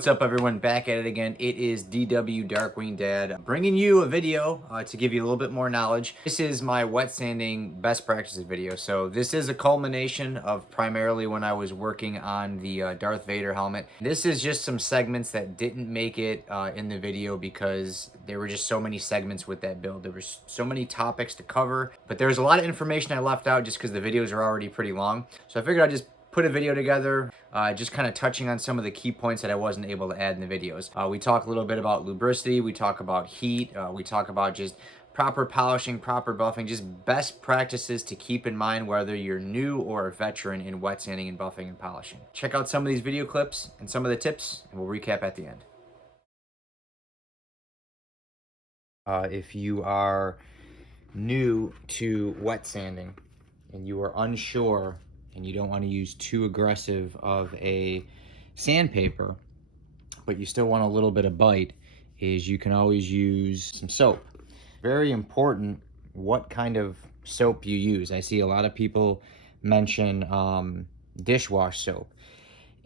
What's up, everyone? Back at it again. It is DW Darkwing Dad bringing you a video to give you a little bit more knowledge. This is my wet sanding best practices video. So this is a culmination of primarily when I was working on the Darth Vader helmet. This is just some segments that didn't make it in the video because there were just so many segments with that build. There were so many topics to cover, but there's a lot of information I left out just because the videos are already pretty long. So I figured I'd just put a video together, just kind of touching on some of the key points that I wasn't able to add in the videos. We talk a little bit about lubricity, we talk about heat, we talk about just proper polishing, proper buffing, just best practices to keep in mind whether you're new or a veteran in wet sanding and buffing and polishing. Check out some of these video clips and some of the tips, and we'll recap at the end. If you are new to wet sanding and you are unsure and you don't want to use too aggressive of a sandpaper, but you still want a little bit of bite, is you can always use some soap. Very important what kind of soap you use. I see a lot of people mention dishwash soap,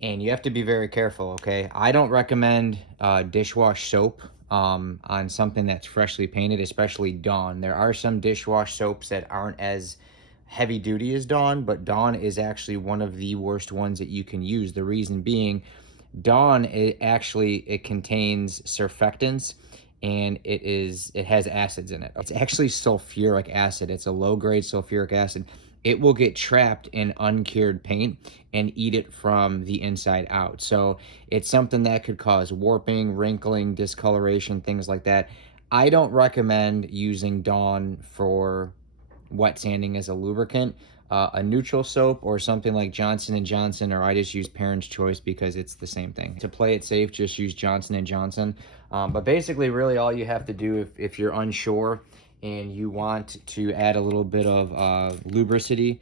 and you have to be very careful, okay? I don't recommend dishwash soap on something that's freshly painted, especially Dawn. There are some dishwash soaps that aren't as heavy duty as Dawn, but Dawn is actually one of the worst ones that you can use. The reason being, Dawn, it contains surfactants, and it has acids in it. It's actually sulfuric acid. It's a low-grade sulfuric acid. It will get trapped in uncured paint and eat it from the inside out. So it's something that could cause warping, wrinkling, discoloration, things like that. I don't recommend using Dawn for wet sanding as a lubricant. A neutral soap or something like Johnson & Johnson, or I just use Parents' Choice because it's the same thing. To play it safe, just use Johnson & Johnson. But basically, really all you have to do if you're unsure and you want to add a little bit of lubricity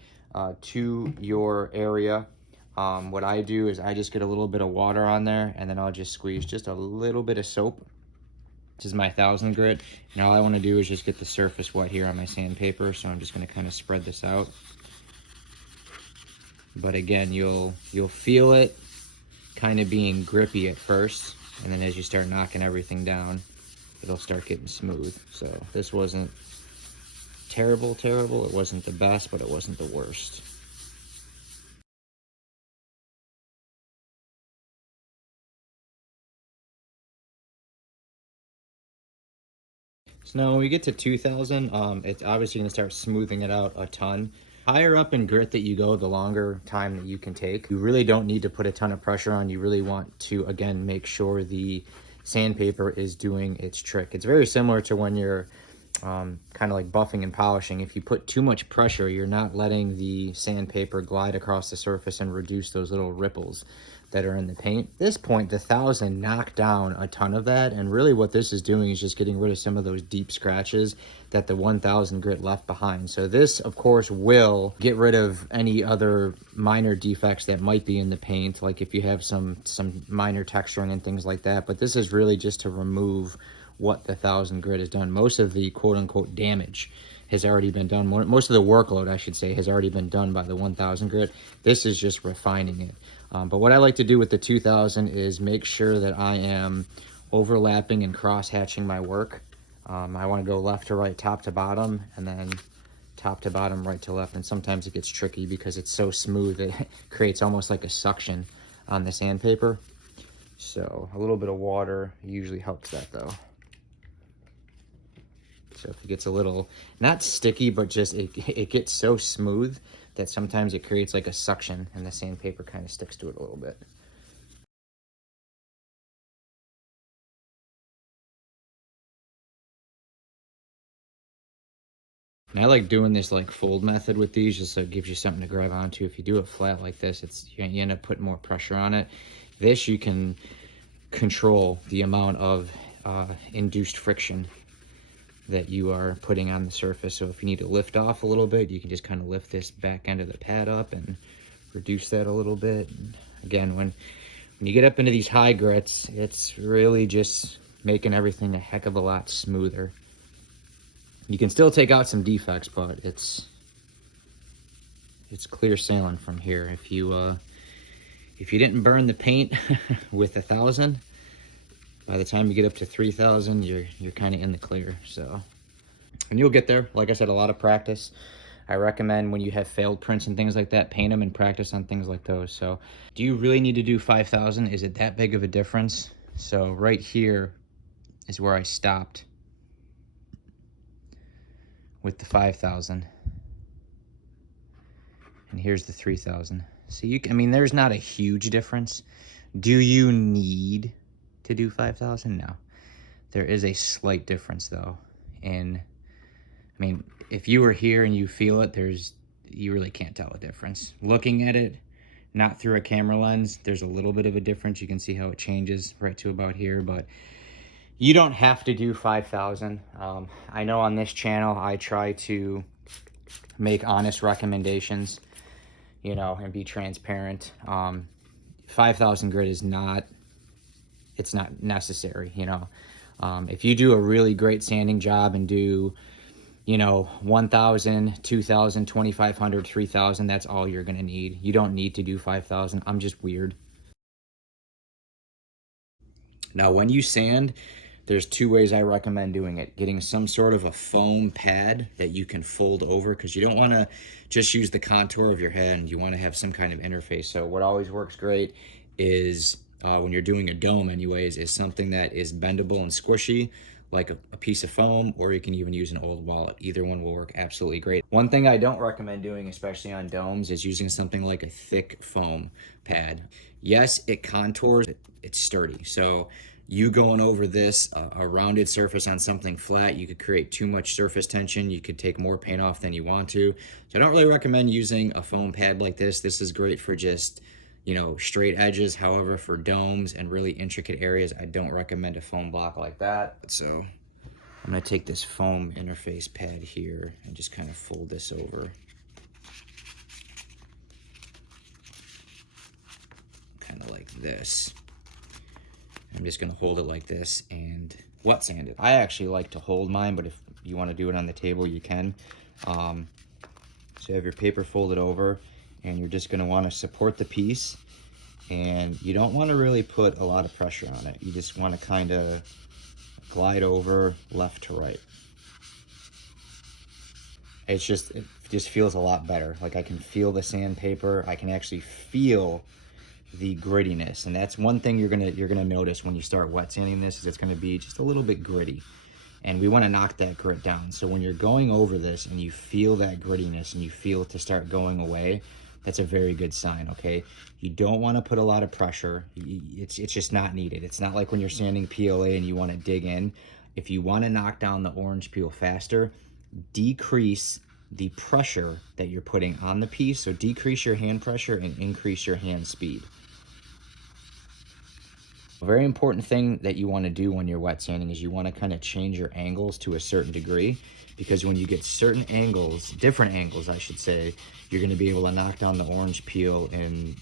to your area, what I do is I just get a little bit of water on there, and then I'll just squeeze just a little bit of soap. This is my 1000 grit, and all I want to do is just get the surface wet here on my sandpaper, so I'm just going to kind of spread this out. But again, you'll feel it kind of being grippy at first, and then as you start knocking everything down, it'll start getting smooth. So this wasn't terrible. It wasn't the best, but it wasn't the worst. So now when we get to 2000, it's obviously going to start smoothing it out a ton. Higher up in grit that you go, the longer time that you can take. You really don't need to put a ton of pressure on. You really want to, again, make sure the sandpaper is doing its trick. It's very similar to when you're kind of like buffing and polishing. If you put too much pressure, you're not letting the sandpaper glide across the surface and reduce those little ripples that are in the paint. At this point, the 1000 knocked down a ton of that, and really what this is doing is just getting rid of some of those deep scratches that the 1000 grit left behind. So this, of course, will get rid of any other minor defects that might be in the paint, like if you have some minor texturing and things like that. But this is really just to remove what the 1000 grit has done. Most of the quote-unquote damage has already been done. Most of the workload, I should say, has already been done by the 1000 grit. This is just refining it. But what I like to do with the 2000 is make sure that I am overlapping and cross-hatching my work. I want to go left to right, top to bottom, and then top to bottom, right to left. And sometimes it gets tricky because it's so smooth it creates almost like a suction on the sandpaper. So a little bit of water usually helps that, though. So if it gets a little, not sticky, but just it gets so smooth that sometimes it creates like a suction and the sandpaper kind of sticks to it a little bit. And I like doing this like fold method with these, just so it gives you something to grab onto. If you do it flat like this, you end up putting more pressure on it. This, you can control the amount of induced friction that you are putting on the surface. So if you need to lift off a little bit, you can just kind of lift this back end of the pad up and reduce that a little bit. And again, when you get up into these high grits, it's really just making everything a heck of a lot smoother. You can still take out some defects, but it's clear sailing from here. If you if you didn't burn the paint with 1,000, by the time you get up to 3,000, you're kind of in the clear. So, and you'll get there. Like I said, a lot of practice. I recommend when you have failed prints and things like that, paint them and practice on things like those. So do you really need to do 5,000? Is it that big of a difference? So right here is where I stopped with the 5,000. And here's the 3,000. So I mean, there's not a huge difference. Do you need to do 5,000? No. There is a slight difference though. And I mean, if you were here and you feel it, you really can't tell a difference. Looking at it, not through a camera lens, there's a little bit of a difference. You can see how it changes right to about here, but you don't have to do 5,000. I know on this channel, I try to make honest recommendations, you know, and be transparent. 5,000 grit is not, it's not necessary, you know. If you do a really great sanding job and do, you know, 1,000, 2,000, 2,500, 3,000, that's all you're gonna need. You don't need to do 5,000. I'm just weird. Now, when you sand, there's two ways I recommend doing it. Getting some sort of a foam pad that you can fold over, because you don't wanna just use the contour of your hand. You wanna have some kind of interface. So what always works great is, when you're doing a dome anyways, is something that is bendable and squishy, like a piece of foam, or you can even use an old wallet. Either one will work absolutely great. One thing I don't recommend doing, especially on domes, is using something like a thick foam pad. Yes, it contours, it's sturdy. So you going over this, a rounded surface on something flat, you could create too much surface tension. You could take more paint off than you want to. So I don't really recommend using a foam pad like this. This is great for just, you know, straight edges. However, for domes and really intricate areas, I don't recommend a foam block like that. So I'm gonna take this foam interface pad here and just kind of fold this over. Kind of like this. I'm just gonna hold it like this and wet sand it. I actually like to hold mine, but if you wanna do it on the table, you can. So you have your paper folded over, and you're just gonna wanna support the piece, and you don't wanna really put a lot of pressure on it. You just wanna kinda glide over left to right. It just feels a lot better. Like, I can feel the sandpaper. I can actually feel the grittiness, and that's one thing you're gonna notice when you start wet sanding this, is it's gonna be just a little bit gritty. And we want to knock that grit down. So when you're going over this and you feel that grittiness and you feel it to start going away, that's a very good sign, okay? You don't want to put a lot of pressure. It's just not needed. It's not like when you're sanding PLA and you want to dig in. If you want to knock down the orange peel faster, decrease the pressure that you're putting on the piece. So decrease your hand pressure and increase your hand speed. A very important thing that you want to do when you're wet sanding is you want to kind of change your angles to a certain degree, because when you get certain angles, different angles I should say, you're going to be able to knock down the orange peel in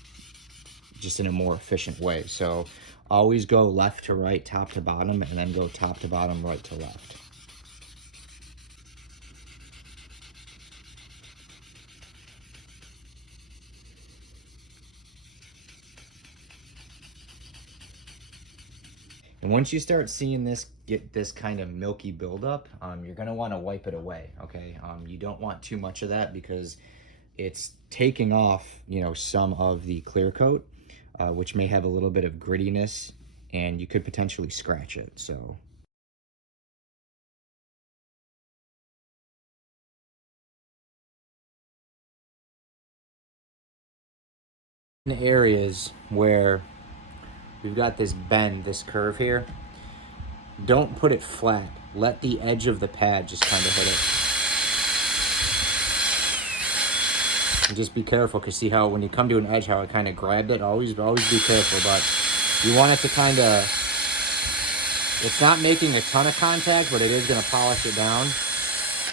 a more efficient way. So always go left to right, top to bottom, and then go top to bottom, right to left. And once you start seeing this get this kind of milky buildup, you're gonna want to wipe it away, okay? You don't want too much of that, because it's taking off, you know, some of the clear coat, which may have a little bit of grittiness, and you could potentially scratch it. So in areas where we've got this bend, this curve here, don't put it flat. Let the edge of the pad just kind of hit it. And just be careful, because see how when you come to an edge, how it kind of grabbed it? Always be careful, but you want it to kind of, it's not making a ton of contact, but it is going to polish it down.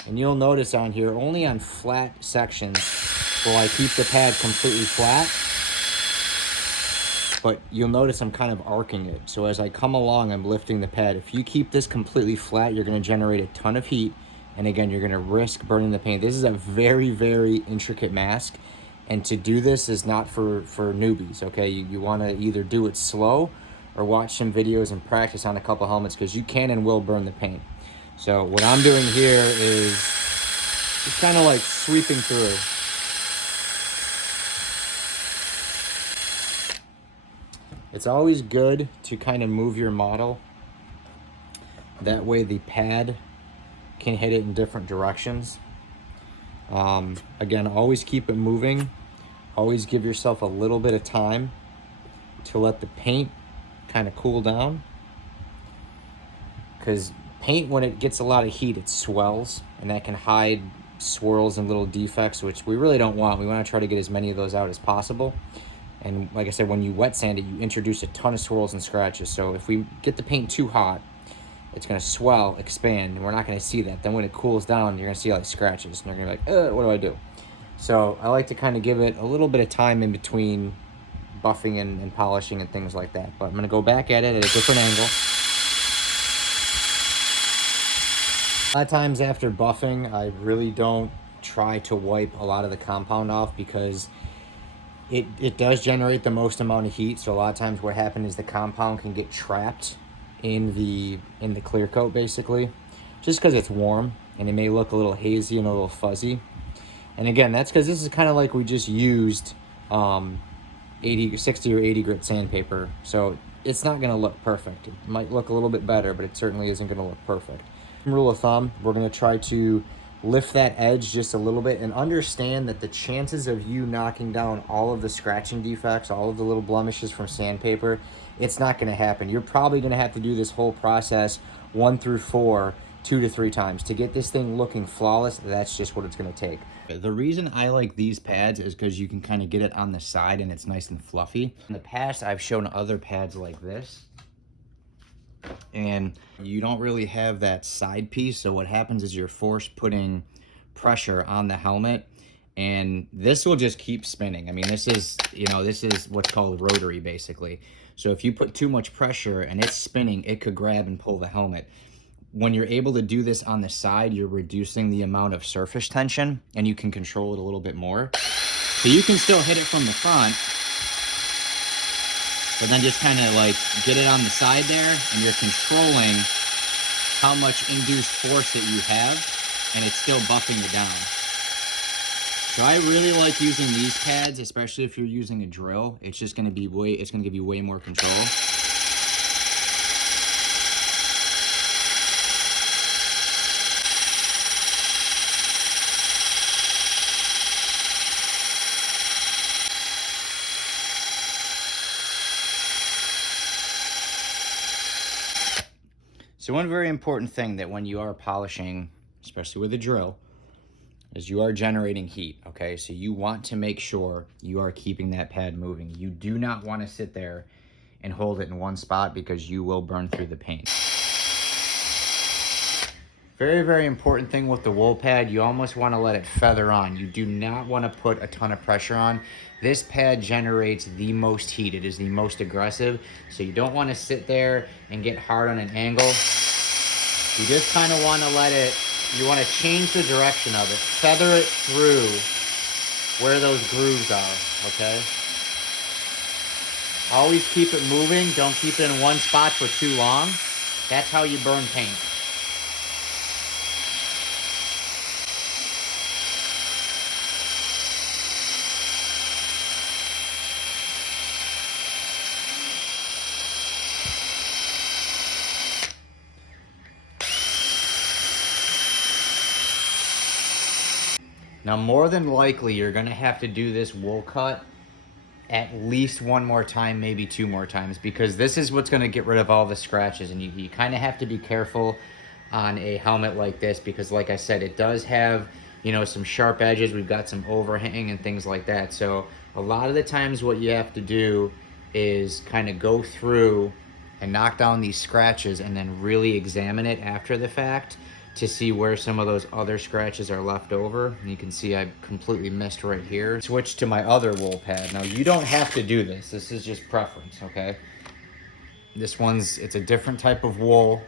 And you'll notice on here, only on flat sections will I keep the pad completely flat. But you'll notice I'm kind of arcing it. So as I come along, I'm lifting the pad. If you keep this completely flat, you're going to generate a ton of heat. And again, you're going to risk burning the paint. This is a very, very intricate mask. And to do this is not for newbies, okay? You want to either do it slow or watch some videos and practice on a couple helmets, because you can and will burn the paint. So what I'm doing here is just kind of like sweeping through. It's always good to kind of move your model. That way the pad can hit it in different directions. Again, always keep it moving. Always give yourself a little bit of time to let the paint kind of cool down. Because paint, when it gets a lot of heat, it swells, and that can hide swirls and little defects, which we really don't want. We want to try to get as many of those out as possible. And like I said, when you wet sand it, you introduce a ton of swirls and scratches. So if we get the paint too hot, it's going to swell, expand, and we're not going to see that. Then when it cools down, you're going to see like scratches, and you're going to be like, what do I do? So I like to kind of give it a little bit of time in between buffing and polishing and things like that. But I'm going to go back at it at a different angle. A lot of times after buffing, I really don't try to wipe a lot of the compound off, because it does generate the most amount of heat. So a lot of times what happens is the compound can get trapped in the clear coat, basically, just because it's warm, and it may look a little hazy and a little fuzzy. And again, that's because this is kind of like we just used 60 or 80 grit sandpaper, so it's not going to look perfect. It might look a little bit better, but it certainly isn't going to look perfect. Rule of thumb, we're going to try to lift that edge just a little bit, and understand that the chances of you knocking down all of the scratching defects, all of the little blemishes from sandpaper, it's not going to happen. You're probably going to have to do this whole process 1 through 4, 2 to 3 times to get this thing looking flawless. That's just what it's going to take. The reason I like these pads is because you can kind of get it on the side and it's nice and fluffy. In the past, I've shown other pads like this, and you don't really have that side piece. So what happens is you're forced putting pressure on the helmet, and this will just keep spinning. I mean, this is what's called rotary, basically. So if you put too much pressure and it's spinning, it could grab and pull the helmet. When you're able to do this on the side, you're reducing the amount of surface tension, and you can control it a little bit more. So you can still hit it from the front, but then just kind of like get it on the side there, and you're controlling how much induced force that you have, and it's still buffing you down. So I really like using these pads, especially if you're using a drill. It's just going to be it's going to give you way more control. So one very important thing that when you are polishing, especially with a drill, is you are generating heat, okay? So you want to make sure you are keeping that pad moving. You do not want to sit there and hold it in one spot, because you will burn through the paint. Very, very important thing with the wool pad, you almost want to let it feather on. You do not want to put a ton of pressure on. This pad generates the most heat. It is the most aggressive. So you don't want to sit there and get hard on an angle. You just kind of want to let it, you want to change the direction of it. Feather it through where those grooves are, okay? Always keep it moving. Don't keep it in one spot for too long. That's how you burn paint. Now, more than likely, you're gonna have to do this wool cut at least 1 more time, maybe 2 more times, because this is what's gonna get rid of all the scratches. And you kind of have to be careful on a helmet like this, because like I said, it does have, some sharp edges. We've got some overhang and things like that. So a lot of the times what you have to do is kind of go through and knock down these scratches, and then really examine it after the fact to see where some of those other scratches are left over. And you can see I completely missed right here. Switch to my other wool pad. Now, you don't have to do this. This is just preference, okay? This one's, it's a different type of wool,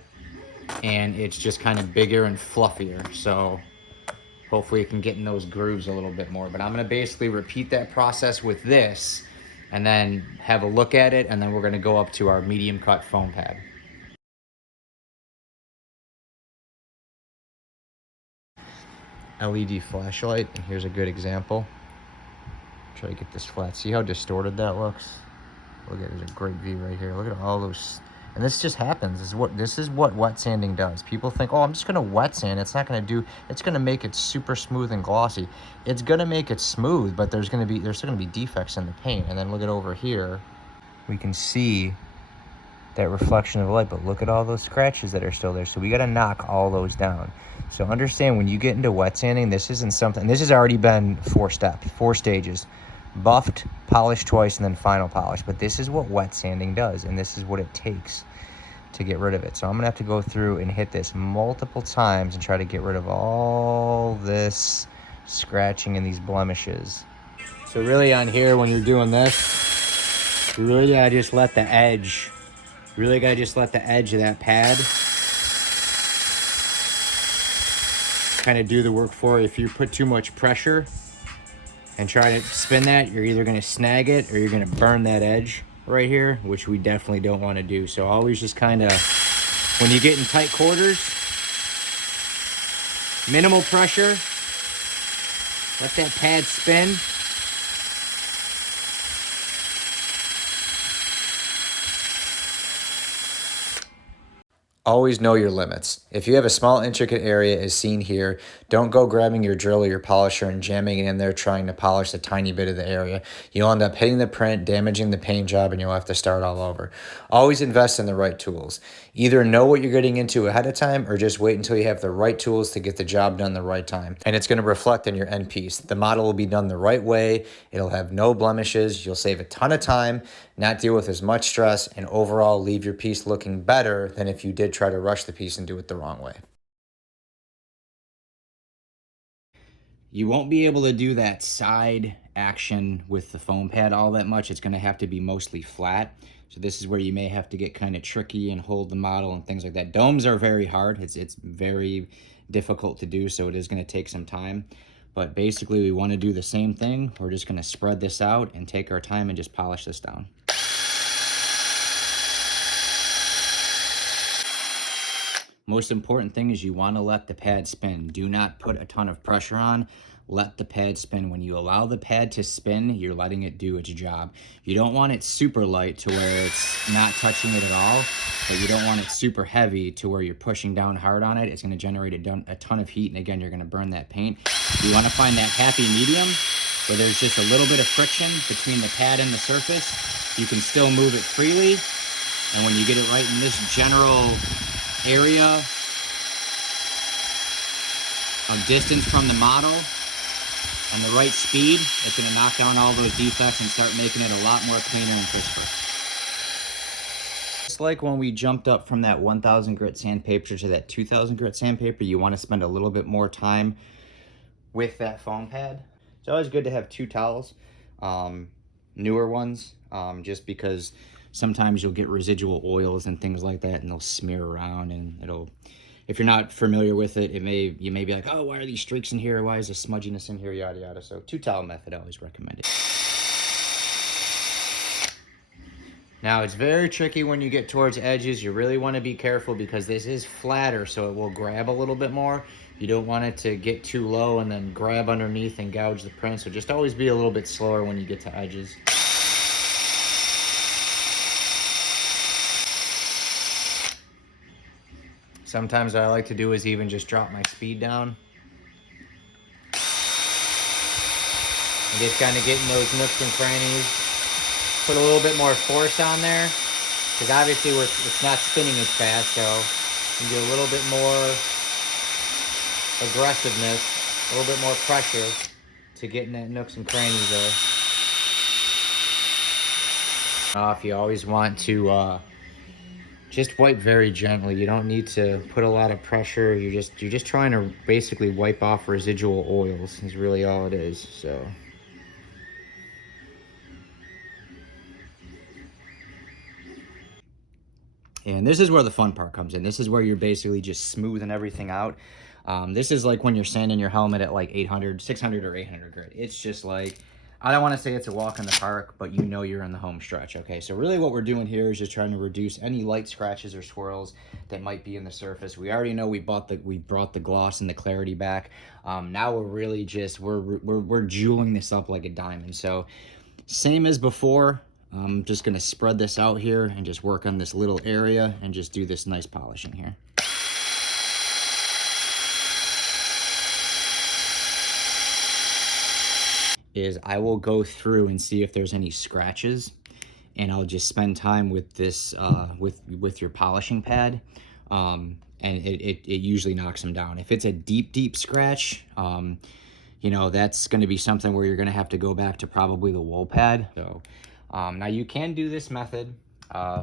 and it's just kind of bigger and fluffier. So hopefully it can get in those grooves a little bit more. But I'm gonna basically repeat that process with this and then have a look at it, and then we're gonna go up to our medium cut foam pad. LED flashlight, and here's a good example. Try to get this flat. See how distorted that looks? Look at it, there's a great view right here. Look at all those, and this just happens. This is what wet sanding does. People think, oh, I'm just gonna wet sand. It's not gonna do, it's gonna make it super smooth and glossy. It's gonna make it smooth, but there's still gonna be defects in the paint. And then look at over here, we can see that reflection of the light, but look at all those scratches that are still there. So we gotta knock all those down. So understand, when you get into wet sanding, this isn't something, this has already been 4 stages. Buffed, polished twice, and then final polish. But this is what wet sanding does, and this is what it takes to get rid of it. So I'm gonna have to go through and hit this multiple times and try to get rid of all this scratching and these blemishes. So really on here, when you're doing this, you really gotta just let the edge, of that pad kind of do the work for you. If you put too much pressure and try to spin that, you're either gonna snag it or you're gonna burn that edge right here, which we definitely don't wanna do. So always just kind of, when you get in tight quarters, minimal pressure, let that pad spin. Always know your limits. If you have a small intricate area as seen here, don't go grabbing your drill or your polisher and jamming it in there trying to polish a tiny bit of the area. You'll end up hitting the print, damaging the paint job, and you'll have to start all over. Always invest in the right tools. Either know what you're getting into ahead of time or just wait until you have the right tools to get the job done the right time. And it's going to reflect on your end piece. The model will be done the right way. It'll have no blemishes. You'll save a ton of time, not deal with as much stress, and overall leave your piece looking better than if you did try to rush the piece and do it the wrong way. You won't be able to do that side action with the foam pad all that much. It's going to have to be mostly flat. So this is where you may have to get kind of tricky and hold the model and things like that. Domes are very hard. It's very difficult to do, so it is going to take some time. But basically, we want to do the same thing. We're just going to spread this out and take our time and just polish this down. Most important thing is you want to let the pad spin. Do not put a ton of pressure on. Let the pad spin. When you allow the pad to spin, you're letting it do its job. You don't want it super light to where it's not touching it at all, but you don't want it super heavy to where you're pushing down hard on it. It's going to generate a ton of heat, and again, you're going to burn that paint. You want to find that happy medium where there's just a little bit of friction between the pad and the surface. You can still move it freely, and when you get it right in this general area of distance from the model and the right speed, it's going to knock down all those defects and start making it a lot more cleaner and crisper. Just like when we jumped up from that 1000 grit sandpaper to that 2000 grit sandpaper, you want to spend a little bit more time with that foam pad. It's always good to have 2 towels, newer ones, just because sometimes you'll get residual oils and things like that, and they'll smear around, and it'll, if you're not familiar with it, you may be like, oh, why are these streaks in here? Why is this smudginess in here? Yada, yada. So 2 towel method, I always recommend it. Now, it's very tricky when you get towards edges. You really want to be careful because this is flatter, so it will grab a little bit more. You don't want it to get too low and then grab underneath and gouge the print. So just always be a little bit slower when you get to edges. Sometimes what I like to do is even just drop my speed down. And just kind of getting those nooks and crannies. Put a little bit more force on there, because obviously it's not spinning as fast, so you can do a little bit more aggressiveness, a little bit more pressure to get in that nooks and crannies there. Off, you always want to just wipe very gently. You don't need to put a lot of pressure. You're just trying to basically wipe off residual oils is really all it is. So and this is where the fun part comes in. This is where you're basically just smoothing everything out. This is like when you're sanding your helmet at like 800, 600 or 800 grit. It's just like, I don't want to say it's a walk in the park, but you know you're in the home stretch, okay? So really what we're doing here is just trying to reduce any light scratches or swirls that might be in the surface. We already know we brought the gloss and the clarity back. Now we're really just, we're jeweling this up like a diamond. So same as before, I'm just gonna spread this out here and just work on this little area and just do this nice polishing here. Is I will go through and see if there's any scratches, and I'll just spend time with this with your polishing pad, and it usually knocks them down. If it's a deep scratch, you know, that's going to be something where you're going to have to go back to probably the wool pad. So now you can do this method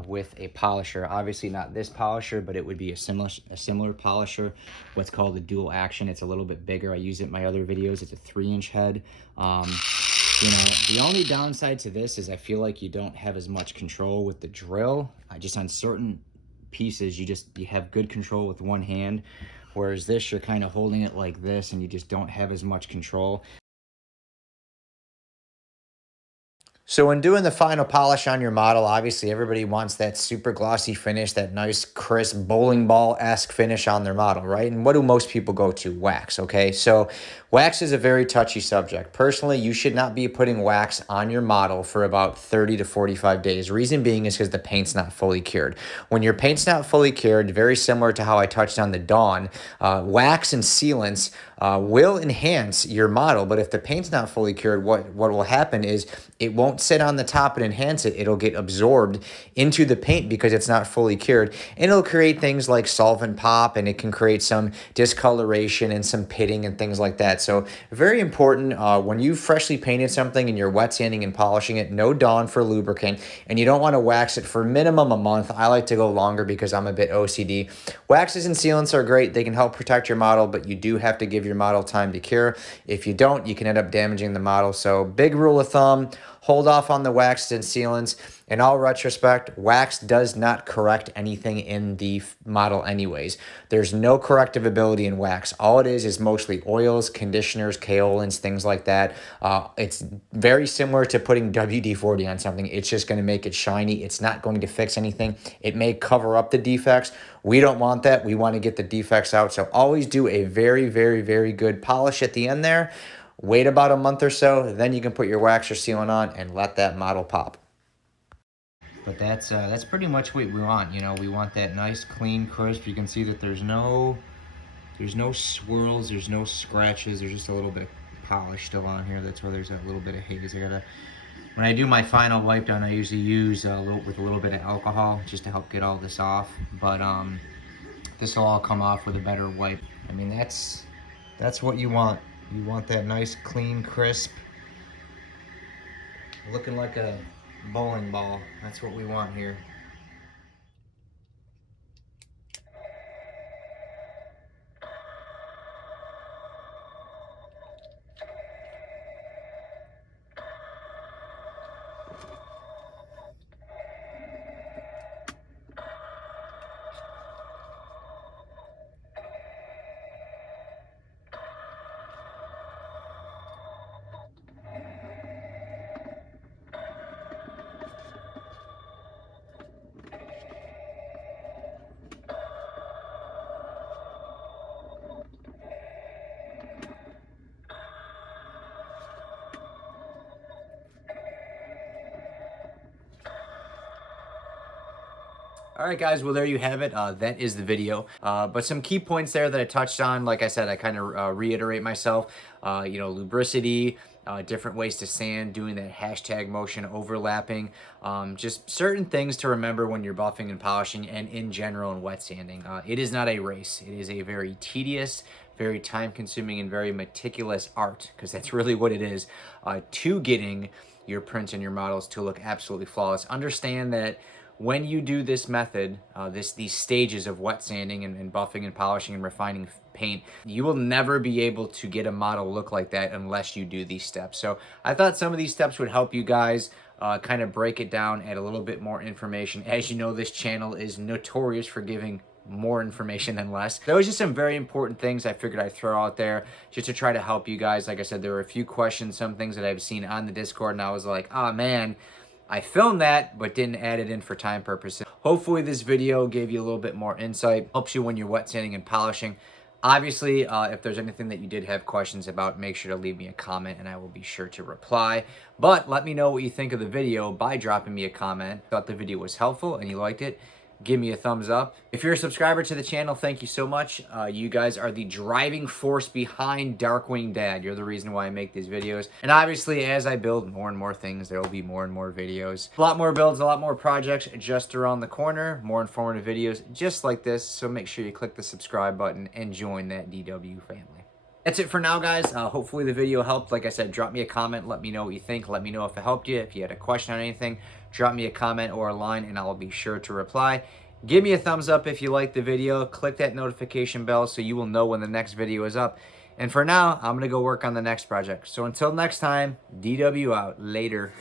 with a polisher. Obviously not this polisher, but it would be a similar polisher, what's called a dual action. It's a little bit bigger. I use it in my other videos. It's a 3-inch head. You know, the only downside to this is I feel like you don't have as much control with the drill. Just on certain pieces, you have good control with one hand, whereas this, you're kind of holding it like this and you just don't have as much control. So when doing the final polish on your model, obviously everybody wants that super glossy finish, that nice crisp bowling ball-esque finish on their model, right? And what do most people go to? Wax, okay? So wax is a very touchy subject. Personally, you should not be putting wax on your model for about 30 to 45 days. Reason being is because the paint's not fully cured. When your paint's not fully cured, very similar to how I touched on the Dawn, wax and sealants will enhance your model, but if the paint's not fully cured, what will happen is it won't sit on the top and enhance it. It'll get absorbed into the paint because it's not fully cured, and it'll create things like solvent pop, and it can create some discoloration and some pitting and things like that. So very important when you freshly painted something and you're wet sanding and polishing it, no Dawn for lubricant, and you don't want to wax it for minimum a month. I like to go longer because I'm a bit OCD. Waxes and sealants are great. They can help protect your model, but you do have to give your model time to cure. If you don't, you can end up damaging the model. So big rule of thumb, hold off on the waxes and sealants. In all retrospect, wax does not correct anything in the model anyways. There's no corrective ability in wax. All it is mostly oils, conditioners, kaolins, things like that. It's very similar to putting WD-40 on something. It's just going to make it shiny. It's not going to fix anything. It may cover up the defects. We don't want that. We want to get the defects out. So always do a very good polish at the end there. Wait about a month or so, then you can put your wax or sealant on and let that model pop. But that's pretty much what we want. You know, we want that nice, clean, crisp. You can see that there's no swirls, there's no scratches. There's just a little bit of polish still on here. That's where there's that little bit of haze. When I do my final wipe down, I usually use a little bit of alcohol just to help get all this off. But this will all come off with a better wipe. I mean, that's what you want. You want that nice, clean, crisp, looking like a bowling ball. That's what we want here. All right, guys, well, there you have it. That is the video. But some key points there that I touched on, like I said, I kind of reiterate myself. You know, lubricity, different ways to sand, doing that hashtag motion, overlapping, just certain things to remember when you're buffing and polishing, and in general in wet sanding. It is not a race. It is a very tedious, very time-consuming, and very meticulous art, because that's really what it is, to getting your prints and your models to look absolutely flawless. Understand that when you do this method, these stages of wet sanding and buffing and polishing and refining paint, you will never be able to get a model look like that unless you do these steps. So I thought some of these steps would help you guys kind of break it down, add a little bit more information. As you know, this channel is notorious for giving more information than less. Those are just some very important things I figured I'd throw out there just to try to help you guys. Like I said, there were a few questions, some things that I've seen on the Discord, and I was like, oh man, I filmed that, but didn't add it in for time purposes. Hopefully this video gave you a little bit more insight, helps you when you're wet sanding and polishing. Obviously, if there's anything that you did have questions about, make sure to leave me a comment and I will be sure to reply. But let me know what you think of the video by dropping me a comment. Thought the video was helpful and you liked it, give me a thumbs up. If you're a subscriber to the channel, thank you so much. You guys are the driving force behind Darkwing Dad. You're the reason why I make these videos. And obviously, as I build more and more things, there will be more and more videos. A lot more builds, a lot more projects just around the corner. More informative videos just like this. So make sure you click the subscribe button and join that DW family. That's it for now, guys. Hopefully the video helped. Like I said, drop me a comment. Let me know what you think. Let me know if it helped you. If you had a question on anything, drop me a comment or a line and I'll be sure to reply. Give me a thumbs up if you liked the video. Click that notification bell so you will know when the next video is up. And for now, I'm going to go work on the next project. So until next time, DW out. Later.